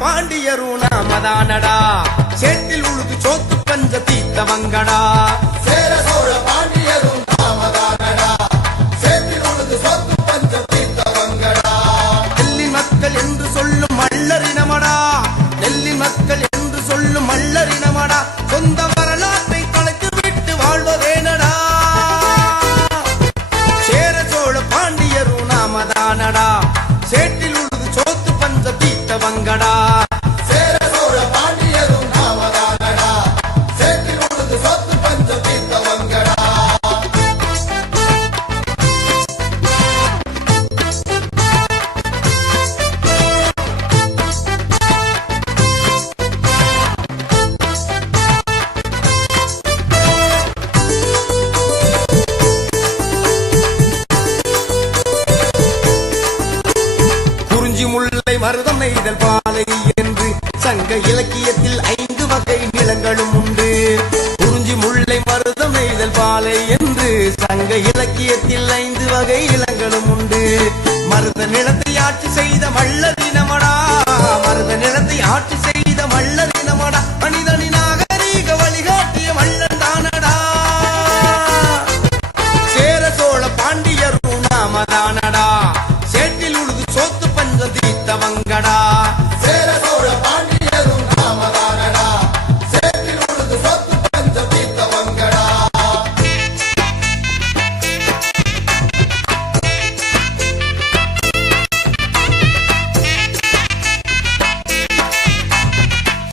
பாண்டியரும் நாமதானடா சேற்றில் உழுது சோத்து பஞ்ச தீத்தவங்கடா சேர சோழ பாண்டியரும் நாமதானடா சேற்றில் உழுது சோத்து பஞ்ச தீத்தவங்கடா நெல்லி மக்கள் என்று சொல்லும் மல்லரினமடா நெல்லி மக்கள் என்று சொல்லும் மல்லரினமடா சொந்த வரலாற்றை தொலைத்து விட்டு வாழ்வதேனடா சேர சோழ பாண்டியரும் நாமதானடா சேற்றில் உழுது சோத்து பஞ்ச தீத்தவங்கடா சேர சோழ பாண்டியரும் நாமதானடா சேற்றில் உழுது சோத்து பஞ்ச தீத்தவங்கடா குறிஞ்சி முல்லை மருதம் நெய்தல் பாலை என்று சங்க இலக்கியத்தில் 5 வகை நிலங்களும் உண்டு குறிஞ்சி முல்லை மருதம் நெய்தல் பாலை என்று சங்க இலக்கியத்தில் 5 வகை நிலங்களும் உண்டு மருத நிலத்தை ஆட்சி செய்த மல்லரி